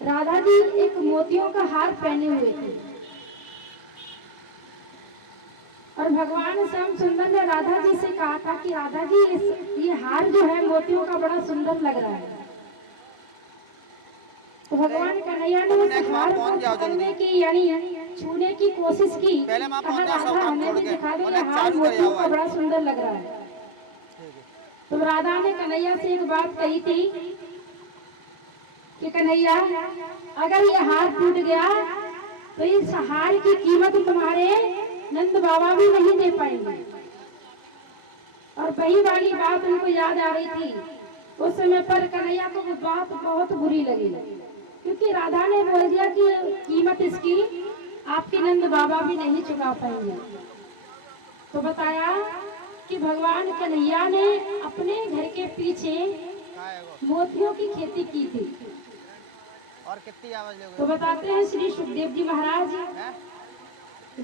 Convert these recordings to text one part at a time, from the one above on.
राधा जी एक मोतियों का हार पहने हुए थे और भगवान श्याम सुंदर ने राधा जी से कहा था कि राधा जी ये हार जो है मोतियों का बड़ा सुंदर लग रहा है। तो भगवान कन्हैया ने उस हार को पकड़ने की यानी छूने की कोशिश की। कहा राधा हमें भी दिखा दो, ये हार मोतियों का बड़ा सुंदर लग रहा है। तो राधा ने कन्हैया से एक बात कही थी कि कन्हैया अगर ये हार टूट गया तो इस हार की कीमत तुम्हारे नंद बाबा भी नहीं दे पाएंगे। और वही वाली बात उनको याद आ रही थी। उस समय पर कन्हैया को वो बात बहुत बुरी लगी, क्योंकि राधा ने बोल दिया कि कीमत इसकी आपके नंद बाबा भी नहीं चुका पाएंगे। तो बताया कि भगवान कन्हैया ने अपने घर के पीछे मोतियों की खेती की थी। और कितनी आवाज लोगे? तो बताते हैं श्री सुखदेव जी महाराज,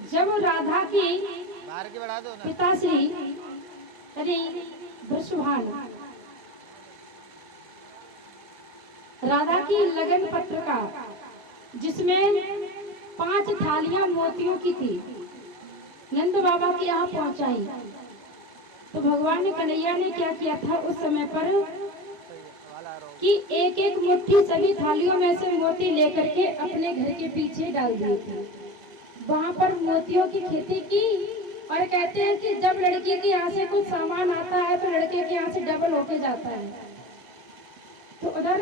जब राधा की पिताश्री अरे वृषभान राधा की लगन पत्रिका जिसमें 5 थालियां मोतियों की थी नंद बाबा के यहाँ पहुंचाई। तो भगवान कन्हैया ने क्या किया था उस समय पर कि एक एक मुट्ठी सभी थालियों में से मोती लेकर के अपने घर के पीछे डाल दिए थे। वहां पर मोतियों की खेती की और कहते हैं कि जब लड़की के यहाँ से कुछ सामान आता है तो लड़के के यहाँ से डबल होके जाता है। तो उधर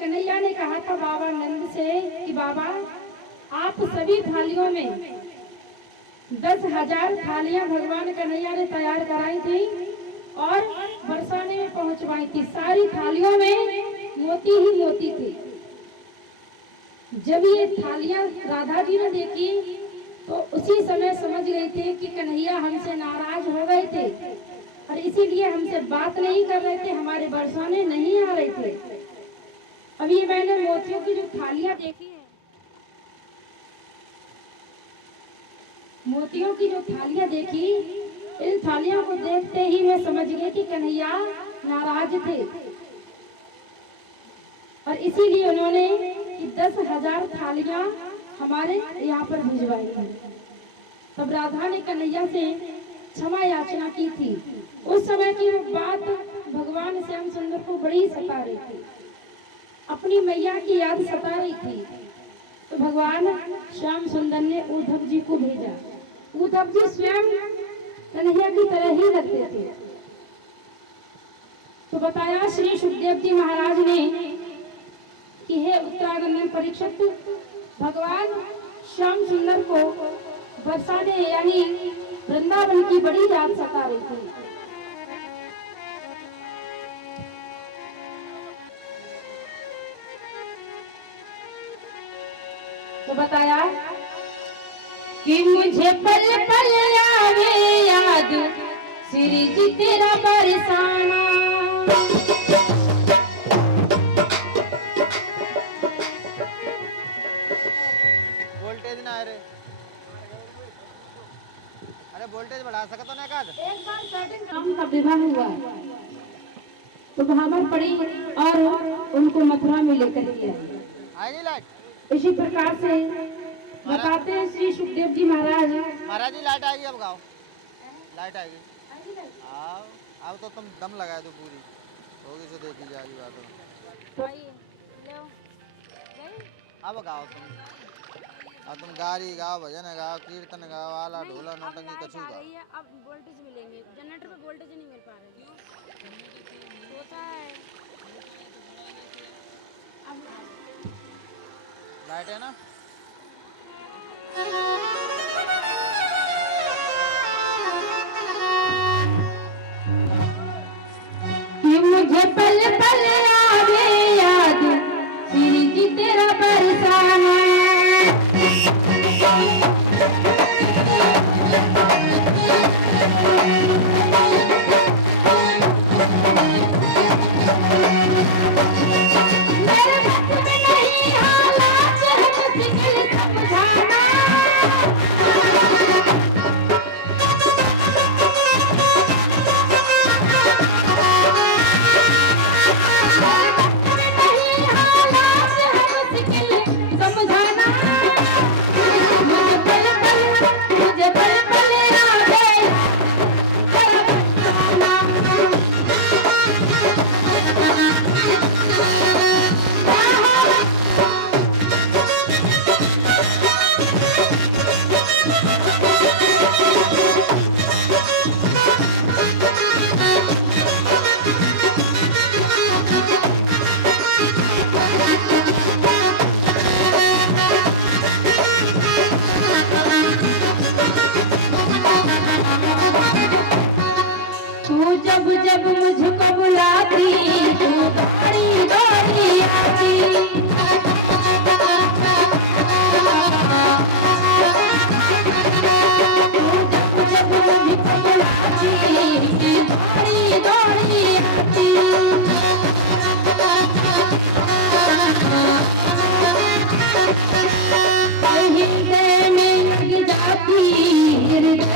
कन्हैया ने कहा था बाबा नंद से कि बाबा आप सभी थालियों में 10,000 थालियां भगवान कन्हैया ने तैयार कराई थी और बरसाने में पहुंचवाई थी। सारी थालियों में मोती ही मोती थे। जब ये थालियां राधा जी ने देखी तो उसी समय समझ गए थे कि कन्हैया हमसे नाराज हो गए थे और इसीलिए हमसे बात नहीं कर रहे थे, हमारे बरसाने नहीं आ रहे थे। अभी मैंने मोतियों की जो थालियां देखी है, मोतियों की जो थालियां देखी, इन थालियों को देखते ही मैं समझ गई कि कन्हैया नाराज थे और इसीलिए उन्होंने 10,000 थालियां हमारे यहाँ पर भिजवाई थी। तब राधा ने कन्हैया से क्षमा याचना की थी। उस समय की वो बात भगवान श्याम सुंदर को बड़ी सता रही थी, अपनी मैया की याद सता रही थी। तो भगवान श्याम सुंदर ने उद्धव जी को भेजा। उद्धव जी स्वयं कन्हैया की तरह ही लगते थे। तो बताया श्री सुखदेव जी महाराज ने कि हे उत्तरानंदन परीक्षित, भगवान श्याम सुंदर को बरसाने यानी वृंदावन की बड़ी याद सता रही थी। तो बताया कि मुझे पल पल आवे याद श्री जी तेरा बरसाना। वोल्टेज ना अरे वोल्टेज बढ़ा सकता ना काद। एक बार सेटिंग राम का विवाह हुआ तो वहां पड़ी और उनको मथुरा में लेकर गया। आएगी लाइट इसी प्रकार से बताते हैं श्री सुखदेव जी महाराज। महाराज जी लाइट आएगी, अब गाओ लाइट आएगी। आओ अब तो तुम दम लगाए दो पूरी होगी से देखी जाएगी बात। अब गाओ तुम, अब तुम गाड़ी गाओ, भजन गाओ, कीर्तन गाओ, आला ढोला नौटंकी कछु गाओ। अब वोल्टेज मिलेंगे, जनरेटर पे वोल्टेज नहीं मिल पा रहे। होता है अब लाइट है ना। मुझे पल पल आवे याद श्री जी तेरा बरसाना। मेरे मन में नहीं हालात है मुश्किल समझाना।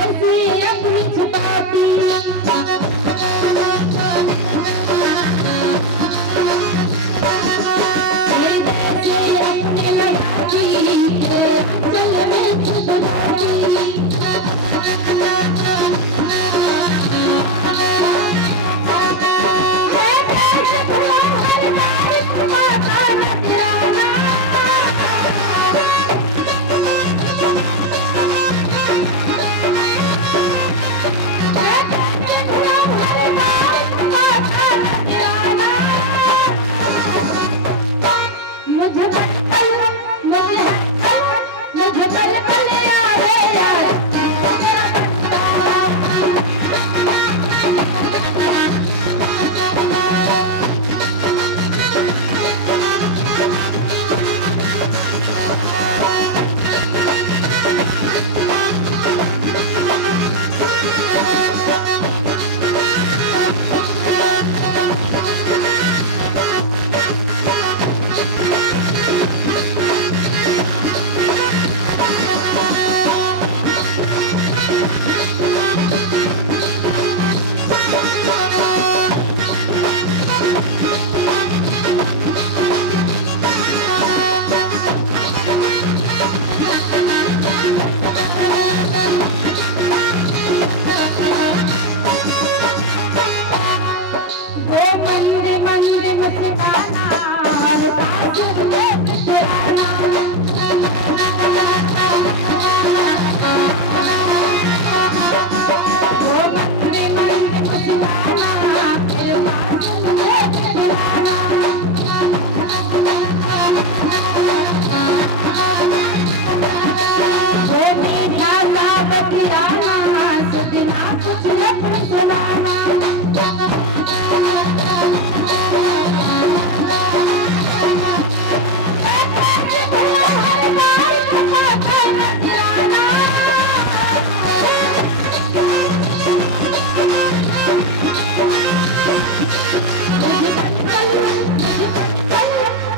से अपनी छुपाती अपने लगाती चल में छुपाती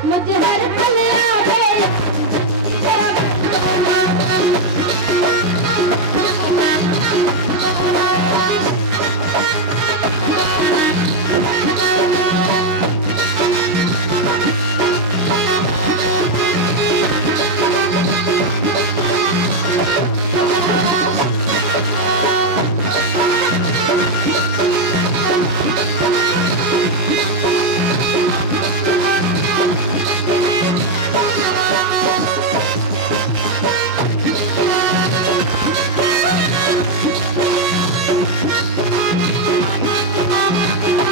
मुझे हर पल याद है